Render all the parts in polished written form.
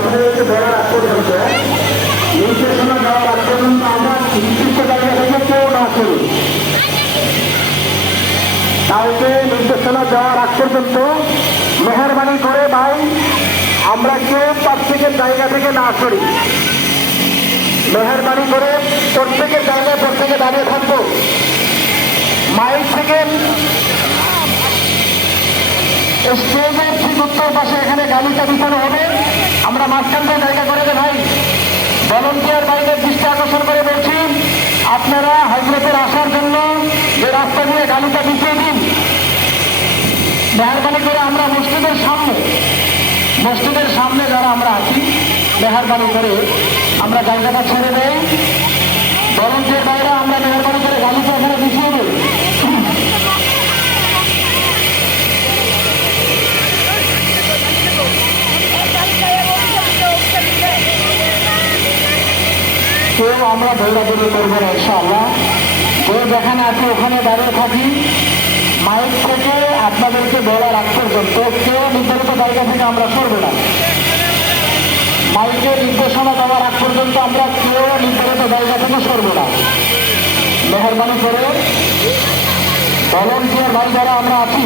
আপনাদেরকে বলার আগ পর্যন্ত নির্দেশনা দেওয়ার আগ পর্যন্ত আমরা নির্দিষ্ট জায়গা থেকে কেউ না করি। কাউকে নির্দেশনা দেওয়ার আগ পর্যন্ত মেহরবানি করে ভাই আমরা কেউ প্রত্যেকের জায়গা থেকে না করি। মেহরবানি করে প্রত্যেকের জায়গায় প্রত্যেকে দাঁড়িয়ে থাকবো। মাইক থেকে স্টেজের ঠিক উত্তর পাশে এখানে গালিটা বিছানো হবে। আমরা মাঝখানটা জায়গা করে দে ভাই। ভলান্টিয়ার বাইরের দৃষ্টি আকর্ষণ করে বলছি, আপনারা হজরতের আসার জন্য যে রাস্তা দিয়ে গালিটা বিছিয়ে দিন। মেহরবানি করে আমরা মসজিদের সামনে যারা আমরা আছি, মেহরবানি করে আমরা জায়গাটা ছেড়ে দেই। ভলান্টিয়ার বাইরে আমরা মেহরবানি করে গালিটা এখানে বিছিয়ে দিই। কেউ আমরা দৌড়াদৌড়ি করবো না ইনশাআল্লাহ। কেউ যেখানে আছে ওখানে দাঁড়িয়ে থাকি। মাইক থেকে আপনাদেরকে বলার আগ পর্যন্ত কেউ নির্ধারিত জায়গা থেকে আমরা সরবো না। মাইকের নির্দেশনা দেওয়ার আগ পর্যন্ত আমরা কেউ নির্ধারিত জায়গা থেকে সরবো না। মেহরবানি করে ভলান্টিয়ার ভাই যারা আমরা আছি,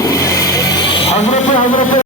হজরতে